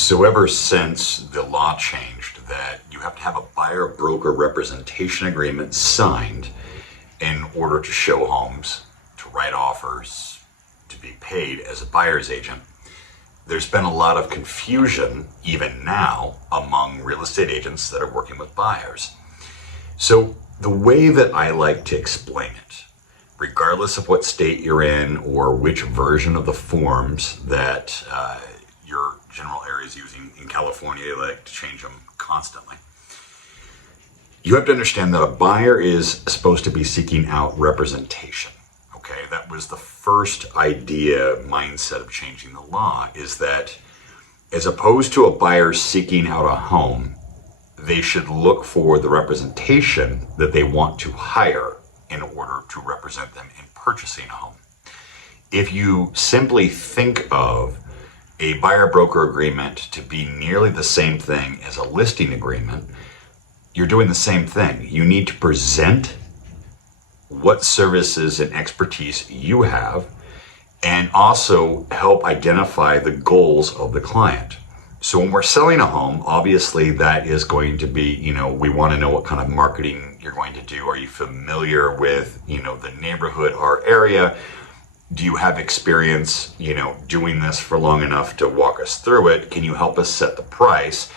So ever since the law changed that you have to have a buyer broker representation agreement signed in order to show homes, to write offers, to be paid as a buyer's agent, there's been a lot of confusion even now among real estate agents that are working with buyers. So the way that I like to explain it, regardless of what state you're in or which version of the forms that your general area is using, in California, they like to change them constantly. You have to understand that a buyer is supposed to be seeking out representation. Okay, that was the first idea, mindset of changing the law, is that as opposed to a buyer seeking out a home, they should look for the representation that they want to hire in order to represent them in purchasing a home. If you simply think of a buyer broker agreement to be nearly the same thing as a listing agreement, you're doing the same thing. You need to present what services and expertise you have and also help identify the goals of the client. So when we're selling a home, obviously that is going to be, we want to know what kind of marketing you're going to do. Are you familiar with, the neighborhood or area? Do you have experience, doing this for long enough to walk us through it? Can you help us set the price?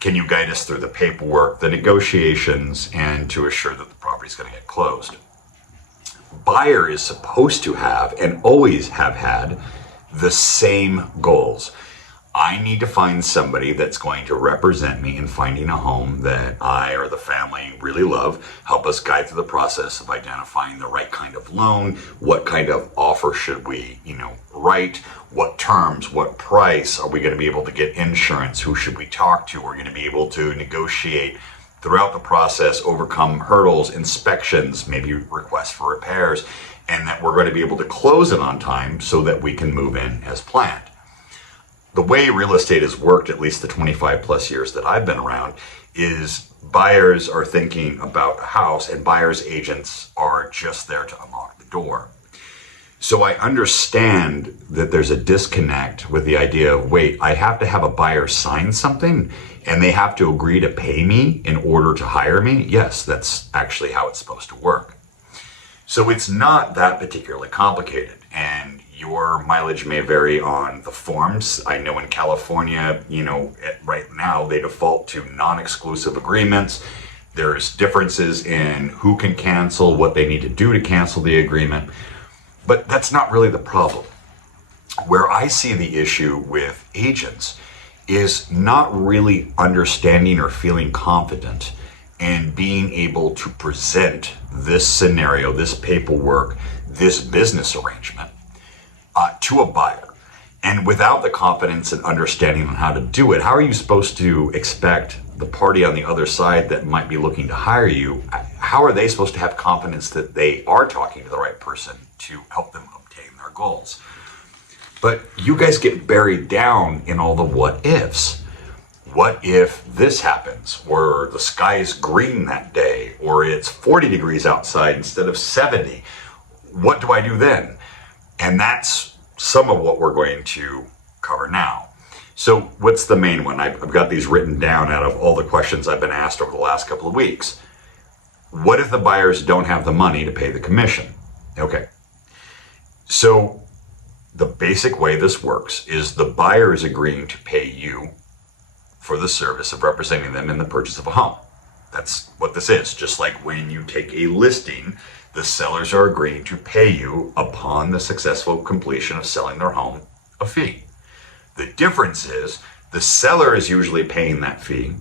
Can you guide us through the paperwork, the negotiations, and to assure that the property is going to get closed? Buyer is supposed to have and always have had the same goals. I need to find somebody that's going to represent me in finding a home that I or the family really love, help us guide through the process of identifying the right kind of loan, what kind of offer should we, write, what terms, what price, are we going to be able to get insurance, who should we talk to, we're going to be able to negotiate throughout the process, overcome hurdles, inspections, maybe requests for repairs, and that we're going to be able to close it on time so that we can move in as planned. The way real estate has worked, at least the 25 plus years that I've been around, is buyers are thinking about a house and buyers agents are just there to unlock the door. So I understand that there's a disconnect with the idea of, wait, I have to have a buyer sign something and they have to agree to pay me in order to hire me. Yes, that's actually how it's supposed to work. So it's not that particularly complicated, and your mileage may vary on the forms. I know in California, right now they default to non-exclusive agreements. There's differences in who can cancel, what they need to do to cancel the agreement, but that's not really the problem. Where I see the issue with agents is not really understanding or feeling confident and being able to present this scenario, this paperwork, this business arrangement to a buyer. And without the confidence and understanding on how to do it, how are you supposed to expect the party on the other side that might be looking to hire you, how are they supposed to have confidence that they are talking to the right person to help them obtain their goals? But you guys get buried down in all the what ifs. What if this happens, or the sky is green that day, or it's 40 degrees outside instead of 70? What do I do then? And that's some of what we're going to cover now. So what's the main one? I've got these written down out of all the questions I've been asked over the last couple of weeks. What if the buyers don't have the money to pay the commission? Okay. So the basic way this works is the buyer is agreeing to pay you for the service of representing them in the purchase of a home. That's what this is. Just like when you take a listing, the sellers are agreeing to pay you upon the successful completion of selling their home a fee. The difference is the seller is usually paying that fee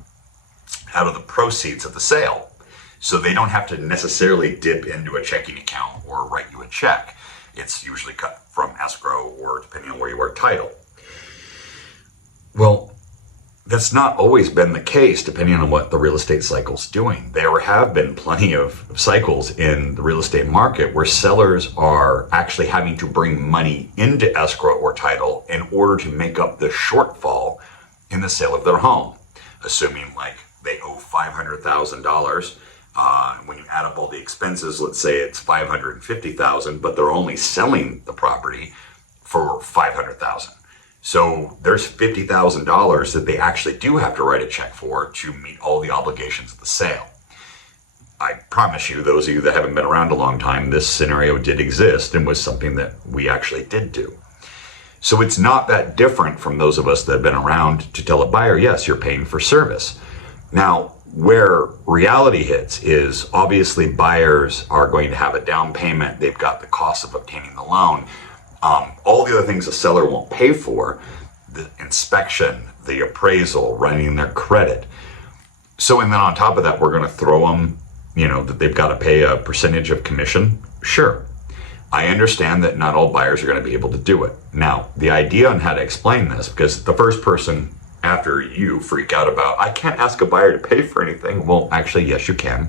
out of the proceeds of the sale. So they don't have to necessarily dip into a checking account or write you a check. It's usually cut from escrow or, depending on where you are, title. Well, that's not always been the case, depending on what the real estate cycle's doing. There have been plenty of cycles in the real estate market where sellers are actually having to bring money into escrow or title in order to make up the shortfall in the sale of their home. Assuming like they owe $500,000. When you add up all the expenses, let's say it's $550,000, but they're only selling the property for $500,000. So there's $50,000 that they actually do have to write a check for to meet all the obligations of the sale. I promise you, those of you that haven't been around a long time, this scenario did exist and was something that we actually did do. So it's not that different from those of us that have been around to tell a buyer, yes, you're paying for service. Now, where reality hits is obviously buyers are going to have a down payment. They've got the cost of obtaining the loan. All the other things the seller won't pay for, the inspection, the appraisal, running their credit. So, and then on top of that, we're going to throw them, that they've got to pay a percentage of commission. Sure. I understand that not all buyers are going to be able to do it. Now, the idea on how to explain this, because the first person after you freak out about, I can't ask a buyer to pay for anything. Well, actually, yes, you can.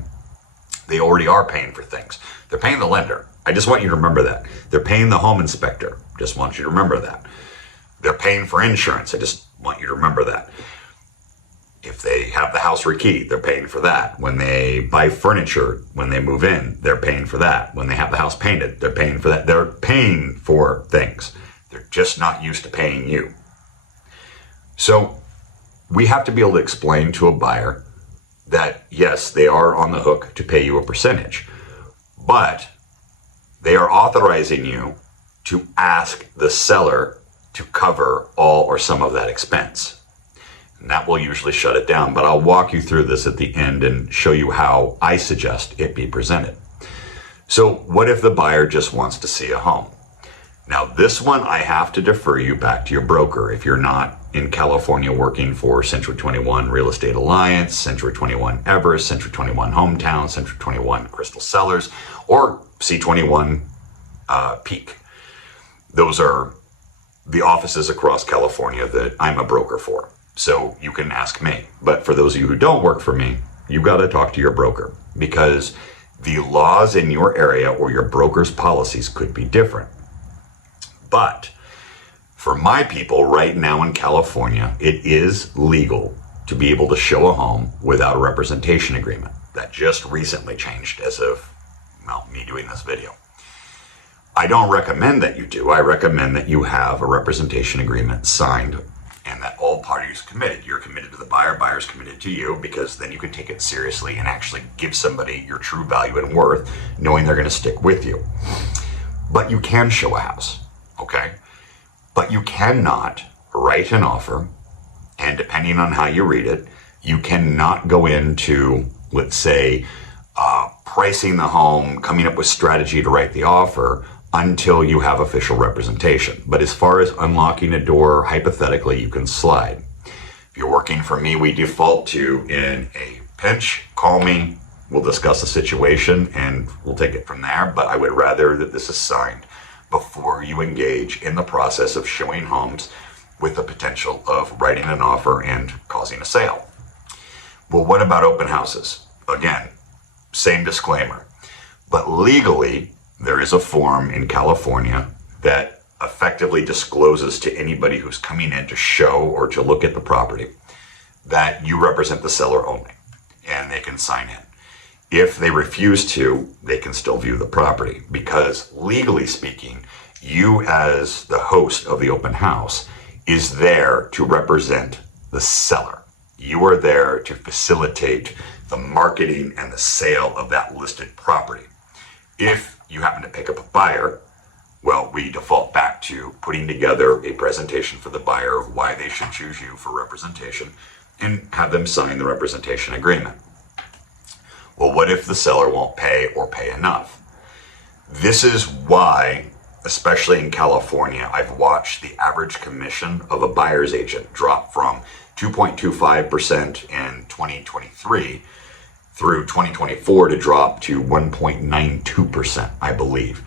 They already are paying for things. They're paying the lender. I just want you to remember that. They're paying the home inspector. Just want you to remember that. They're paying for insurance. I just want you to remember that. If they have the house rekeyed, they're paying for that. When they buy furniture, when they move in, they're paying for that. When they have the house painted, they're paying for that. They're paying for things. They're just not used to paying you. So we have to be able to explain to a buyer that, yes, they are on the hook to pay you a percentage, but they are authorizing you to ask the seller to cover all or some of that expense. And that will usually shut it down, but I'll walk you through this at the end and show you how I suggest it be presented. So what if the buyer just wants to see a home? Now, this one, I have to defer you back to your broker. If you're not in California working for Century 21 Real Estate Alliance, Century 21 Everest, Century 21 Hometown, Century 21 Crystal Sellers, or C21 Peak. Those are the offices across California that I'm a broker for. So you can ask me. But for those of you who don't work for me, you've got to talk to your broker, because the laws in your area or your broker's policies could be different. But for my people right now in California, it is legal to be able to show a home without a representation agreement. That just recently changed as of, me doing this video. I don't recommend that you do. I recommend that you have a representation agreement signed and that all parties are committed. You're committed to the buyer, buyer's committed to you, because then you can take it seriously and actually give somebody your true value and worth, knowing they're going to stick with you. But you can show a house, okay? But you cannot write an offer, and depending on how you read it, you cannot go into, let's say, pricing the home, coming up with strategy to write the offer until you have official representation. But as far as unlocking a door, hypothetically, you can slide. If you're working for me, we default to, in a pinch, call me, we'll discuss the situation, and we'll take it from there. But I would rather that this is signed before you engage in the process of showing homes with the potential of writing an offer and causing a sale. Well, what about open houses? Again, same disclaimer. But legally, there is a form in California that effectively discloses to anybody who's coming in to show or to look at the property that you represent the seller only, and they can sign in. If they refuse to, they can still view the property, because legally speaking, you as the host of the open house is there to represent the seller. You are there to facilitate the marketing and the sale of that listed property. If you happen to pick up a buyer, well, we default back to putting together a presentation for the buyer of why they should choose you for representation and have them sign the representation agreement. Well, what if the seller won't pay or pay enough? This is why, especially in California, I've watched the average commission of a buyer's agent drop from 2.25% in 2023 through 2024 to drop to 1.92%, I believe.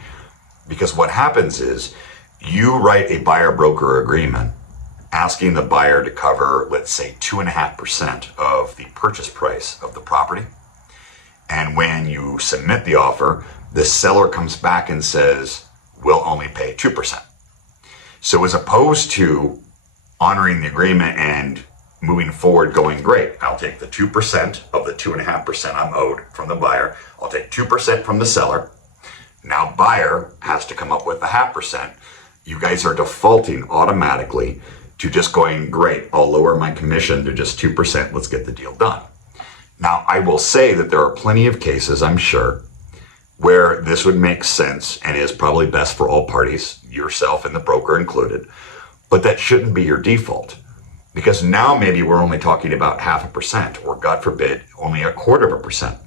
Because what happens is you write a buyer-broker agreement asking the buyer to cover, let's say, 2.5% of the purchase price of the property. And when you submit the offer, the seller comes back and says, we'll only pay 2%. So as opposed to honoring the agreement and moving forward going, great, I'll take the 2% of the 2.5% I'm owed from the buyer. I'll take 2% from the seller. Now buyer has to come up with the 0.5%. You guys are defaulting automatically to just going, great, I'll lower my commission to just 2%. Let's get the deal done. Now, I will say that there are plenty of cases, I'm sure, where this would make sense and is probably best for all parties, yourself and the broker included, but that shouldn't be your default. Because now maybe we're only talking about 0.5%, or God forbid, only 0.25%.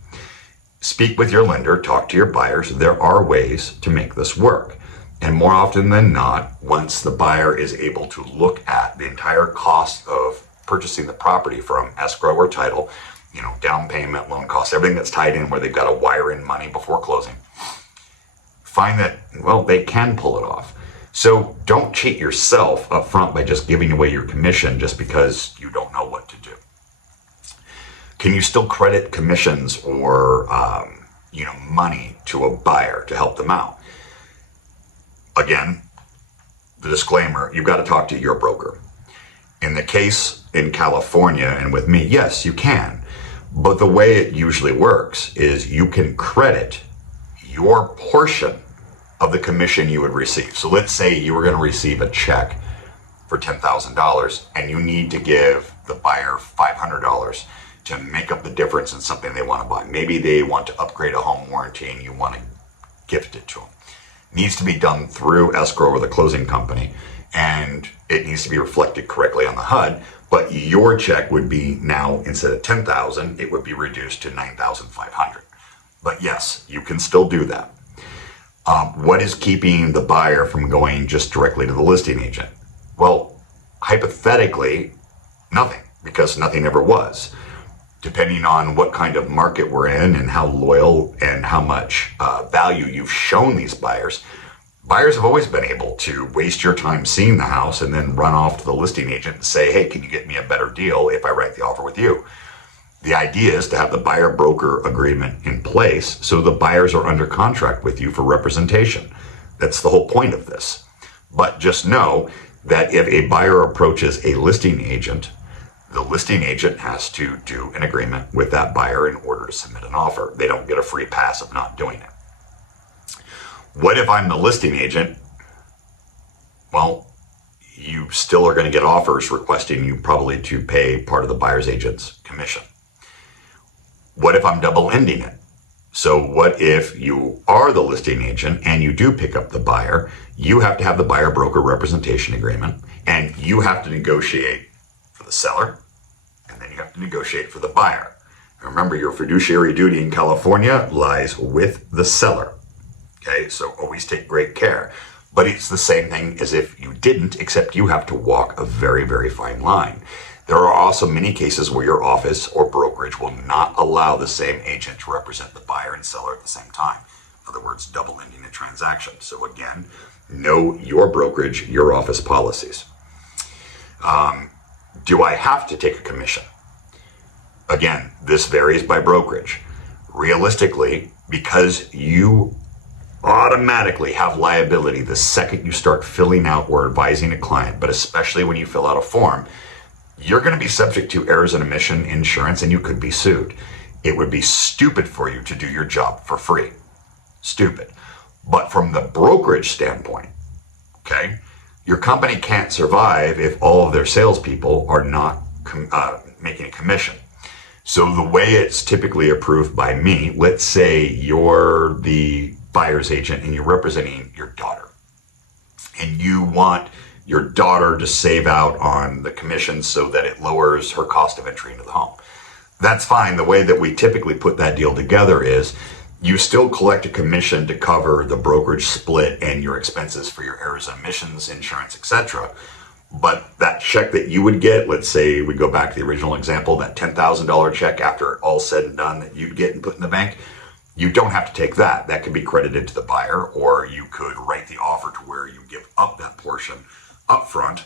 Speak with your lender, talk to your buyers. There are ways to make this work. And more often than not, once the buyer is able to look at the entire cost of purchasing the property from escrow or title, down payment, loan costs, everything that's tied in where they've got to wire in money before closing, find that, well, they can pull it off. So don't cheat yourself up front by just giving away your commission just because you don't know what to do. Can you still credit commissions or, money to a buyer to help them out? Again, the disclaimer, you've got to talk to your broker. In the case in California and with me, yes, you can. But the way it usually works is you can credit your portion of the commission you would receive. So let's say you were going to receive a check for $10,000 and you need to give the buyer $500 to make up the difference in something they want to buy. Maybe they want to upgrade a home warranty and you want to gift it to them. It needs to be done through escrow or the closing company, and it needs to be reflected correctly on the HUD. But your check would be now, instead of $10,000, it would be reduced to $9,500. But yes, you can still do that. What is keeping the buyer from going just directly to the listing agent? Well, hypothetically, nothing, because nothing ever was. Depending on what kind of market we're in and how loyal and how much value you've shown these buyers, buyers have always been able to waste your time seeing the house and then run off to the listing agent and say, hey, can you get me a better deal if I write the offer with you? The idea is to have the buyer-broker agreement in place so the buyers are under contract with you for representation. That's the whole point of this. But just know that if a buyer approaches a listing agent, the listing agent has to do an agreement with that buyer in order to submit an offer. They don't get a free pass of not doing it. What if I'm the listing agent? Well, you still are going to get offers requesting you probably to pay part of the buyer's agent's commission. What if I'm double ending it? So what if you are the listing agent and you do pick up the buyer? You have to have the buyer broker representation agreement, and you have to negotiate for the seller, and then you have to negotiate for the buyer. Remember, your fiduciary duty in California lies with the seller. Okay, so always take great care. But it's the same thing as if you didn't, except you have to walk a very, very fine line. There are also many cases where your office or brokerage will not allow the same agent to represent the buyer and seller at the same time. In other words, double ending a transaction. So again, know your brokerage, your office policies. Do I have to take a commission? Again, this varies by brokerage. Realistically, because you automatically have liability the second you start filling out or advising a client, but especially when you fill out a form, you're going to be subject to errors and omission insurance, and you could be sued. It would be stupid for you to do your job for free. Stupid. But from the brokerage standpoint, okay, your company can't survive if all of their salespeople are not making a commission. So the way it's typically approved by me, let's say you're the buyer's agent and you're representing your daughter, and you want your daughter to save out on the commission so that it lowers her cost of entry into the home. That's fine. The way that we typically put that deal together is you still collect a commission to cover the brokerage split and your expenses for your errors and omissions, insurance, etc. But that check that you would get, let's say we go back to the original example, that $10,000 check after all said and done that you'd get and put in the bank, you don't have to take that. That could be credited to the buyer, or you could write the offer to where you give up that portion up front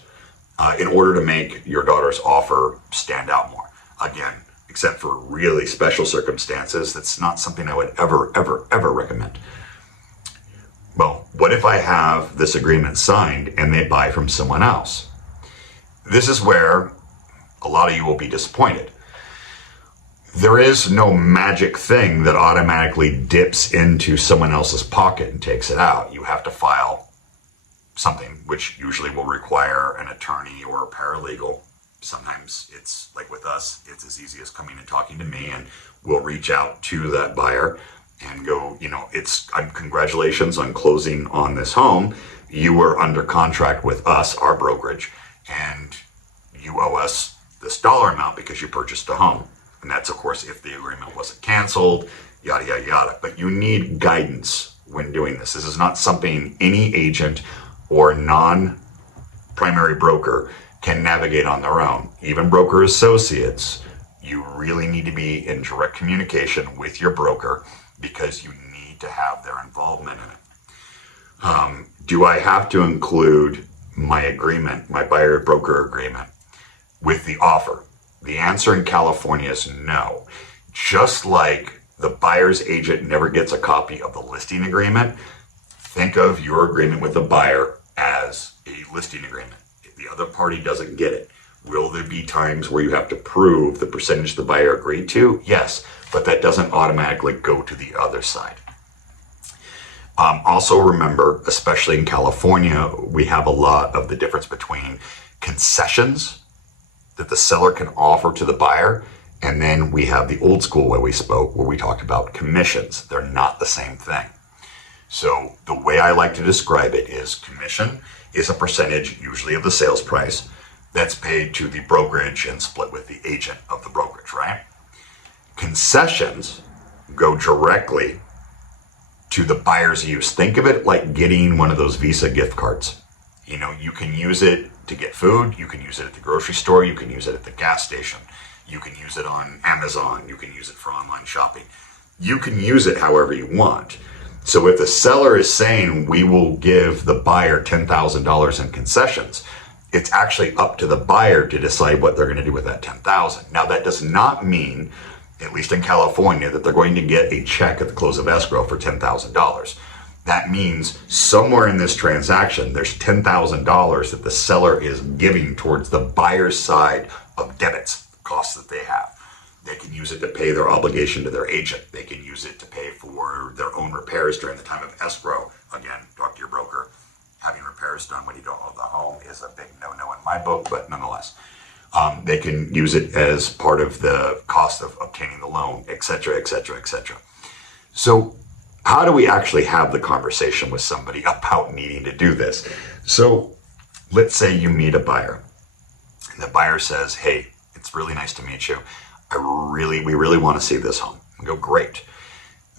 in order to make your daughter's offer stand out more. Again, except for really special circumstances, that's not something I would ever recommend. Well, what if I have this agreement signed and they buy from someone else? This is where a lot of you will be disappointed. There is no magic thing that automatically dips into someone else's pocket and takes it out. You have to file something, which usually will require an attorney or a paralegal. Sometimes it's like with us, it's as easy as coming and talking to me, and we'll reach out to that buyer and go, congratulations on closing on this home. You were under contract with us, our brokerage, and you owe us this dollar amount because you purchased a home. And that's, of course, if the agreement wasn't canceled, yada, yada, yada. But you need guidance when doing this. This is not something any agent or non-primary broker can navigate on their own. Even broker associates, you really need to be in direct communication with your broker because you need to have their involvement in it. Do I have to include my agreement, my buyer-broker agreement, with the offer? The answer in California is no. Just like the buyer's agent never gets a copy of the listing agreement, think of your agreement with the buyer as a listing agreement. If the other party doesn't get it, will there be times where you have to prove the percentage the buyer agreed to? Yes, but that doesn't automatically go to the other side. Also remember, especially in California, we have a lot of the difference between concessions that the seller can offer to the buyer, and then we have the old school way we spoke, where we talked about commissions. They're not the same thing. So the way I like to describe it is commission is a percentage, usually of the sales price, that's paid to the brokerage and split with the agent of the brokerage, right? Concessions go directly to the buyer's use. Think of it like getting one of those Visa gift cards. You can use it to get food, you can use it at the grocery store, you can use it at the gas station, you can use it on Amazon, you can use it for online shopping. You can use it however you want. So if the seller is saying we will give the buyer $10,000 in concessions, it's actually up to the buyer to decide what they're going to do with that $10,000. Now that does not mean, at least in California, that they're going to get a check at the close of escrow for $10,000. That means somewhere in this transaction, there's $10,000 that the seller is giving towards the buyer's side of debits, costs that they have. They can use it to pay their obligation to their agent. They can use it to pay for their own repairs during the time of escrow. Again, talk to your broker. Having repairs done when you don't own the home is a big no-no in my book, but nonetheless. They can use it as part of the cost of obtaining the loan, et cetera, et cetera, et cetera. So how do we actually have the conversation with somebody about needing to do this? So let's say you meet a buyer, and the buyer says, hey, it's really nice to meet you. We really want to see this home. I go, great.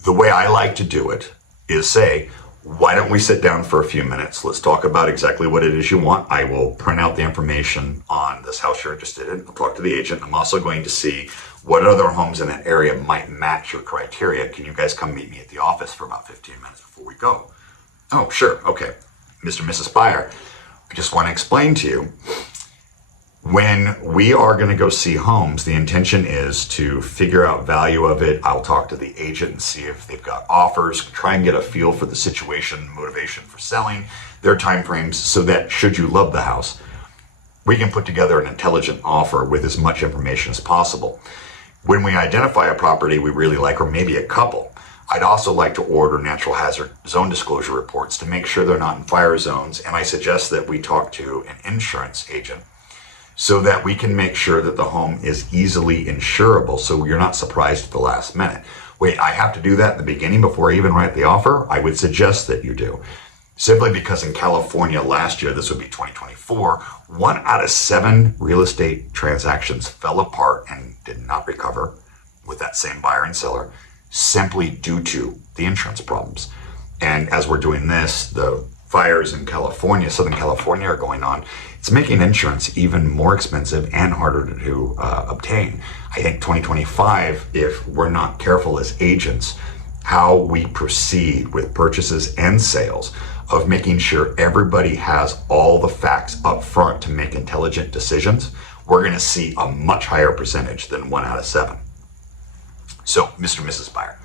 The way I like to do it is say, why don't we sit down for a few minutes? Let's talk about exactly what it is you want. I will print out the information on this house you're interested in. I'll talk to the agent. I'm also going to see what other homes in that area might match your criteria. Can you guys come meet me at the office for about 15 minutes before we go? Oh, sure. Okay. Mr. and Mrs. Buyer, I just want to explain to you, when we are going to go see homes, the intention is to figure out value of it. I'll talk to the agent and see if they've got offers, try and get a feel for the situation, motivation for selling, their timeframes, so that should you love the house, we can put together an intelligent offer with as much information as possible. When we identify a property we really like, or maybe a couple, I'd also like to order natural hazard zone disclosure reports to make sure they're not in fire zones, and I suggest that we talk to an insurance agent so that we can make sure that the home is easily insurable, so you're not surprised at the last minute. Wait, I have to do that in the beginning before I even write the offer? I would suggest that you do. Simply because in California last year, this would be 2024, 1 out of 7 real estate transactions fell apart and did not recover with that same buyer and seller, simply due to the insurance problems. And as we're doing this, the fires in California, Southern California, are going on. It's making insurance even more expensive and harder to obtain. I think 2025, if we're not careful as agents, how we proceed with purchases and sales, of making sure everybody has all the facts up front to make intelligent decisions, we're going to see a much higher percentage than 1 out of 7. So, Mr. and Mrs. Buyer,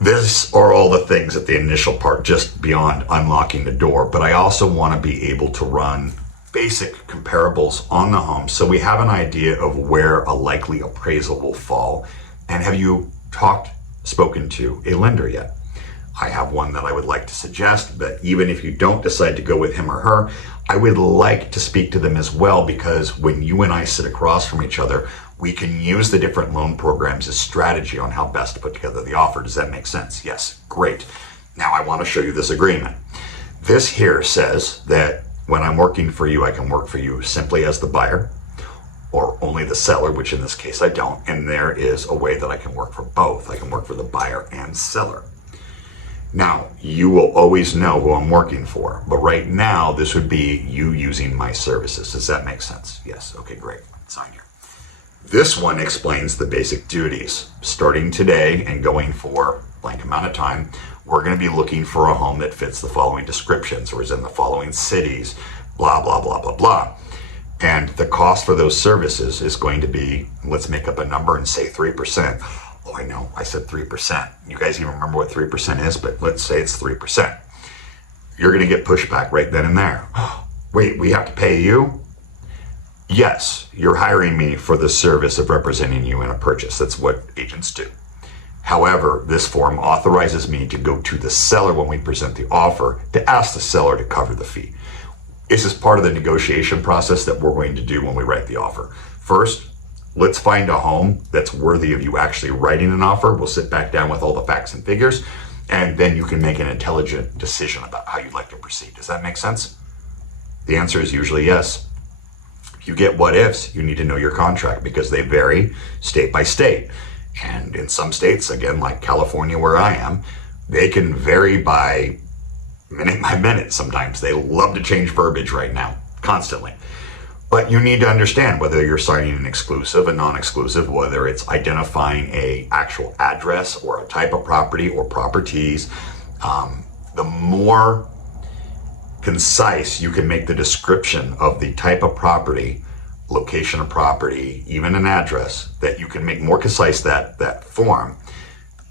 these are all the things at the initial part, just beyond unlocking the door. But I also want to be able to run basic comparables on the home so we have an idea of where a likely appraisal will fall. And have you spoken to a lender yet? I have one that I would like to suggest, but even if you don't decide to go with him or her, I would like to speak to them as well, because when you and I sit across from each other, we can use the different loan programs as strategy on how best to put together the offer. Does that make sense? Yes, great. Now I want to show you this agreement. This here says that when I'm working for you, I can work for you simply as the buyer or only the seller, which in this case I don't. And there is a way that I can work for both. I can work for the buyer and seller. Now, you will always know who I'm working for, but right now this would be you using my services. Does that make sense? Yes. Okay, great. Sign here. This one explains the basic duties. Starting today and going for blank amount of time, we're going to be looking for a home that fits the following descriptions or is in the following cities, blah, blah, blah, blah, blah. And the cost for those services is going to be, let's make up a number and say 3%. Oh, I know, I said 3%. You guys even remember what 3% is, but let's say it's 3%. You're going to get pushback right then and there. Wait, we have to pay you? Yes, you're hiring me for the service of representing you in a purchase. That's what agents do. However, this form authorizes me to go to the seller when we present the offer to ask the seller to cover the fee. This is part of the negotiation process that we're going to do when we write the offer. First, let's find a home that's worthy of you actually writing an offer. We'll sit back down with all the facts and figures, and then you can make an intelligent decision about how you'd like to proceed. Does that make sense? The answer is usually yes. If you get what ifs, you need to know your contract because they vary state by state. And in some states, again, like California where I am, they can vary by minute sometimes. They love to change verbiage right now, constantly. But you need to understand whether you're signing an exclusive, a non-exclusive, whether it's identifying a actual address or a type of property or properties. The more concise you can make the description of the type of property, location of property, even an address, that you can make more concise that form,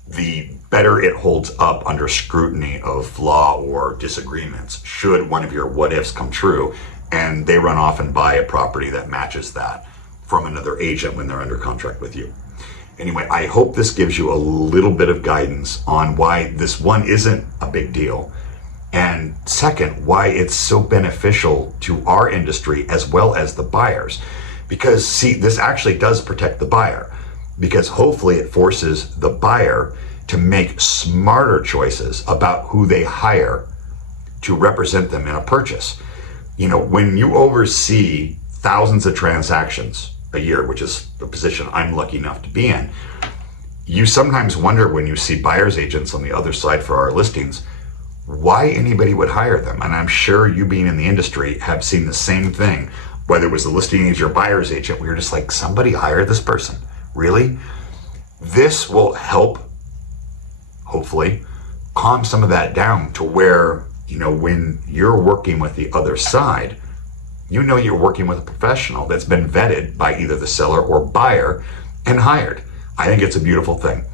the better it holds up under scrutiny of law or disagreements should one of your what ifs come true and they run off and buy a property that matches that from another agent when they're under contract with you. Anyway, I hope this gives you a little bit of guidance on why this one isn't a big deal, and second, why it's so beneficial to our industry as well as the buyers. Because see, this actually does protect the buyer, because hopefully it forces the buyer to make smarter choices about who they hire to represent them in a purchase. You know, when you oversee thousands of transactions a year, which is the position I'm lucky enough to be in, you sometimes wonder when you see buyer's agents on the other side for our listings, why anybody would hire them. And I'm sure you being in the industry have seen the same thing, whether it was the listing agent or buyer's agent. We were just like, somebody hire this person, really? This will help, hopefully, calm some of that down to where, you know, when you're working with the other side, you know you're working with a professional that's been vetted by either the seller or buyer and hired. I think it's a beautiful thing.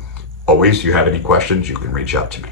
Always, if you have any questions, you can reach out to me.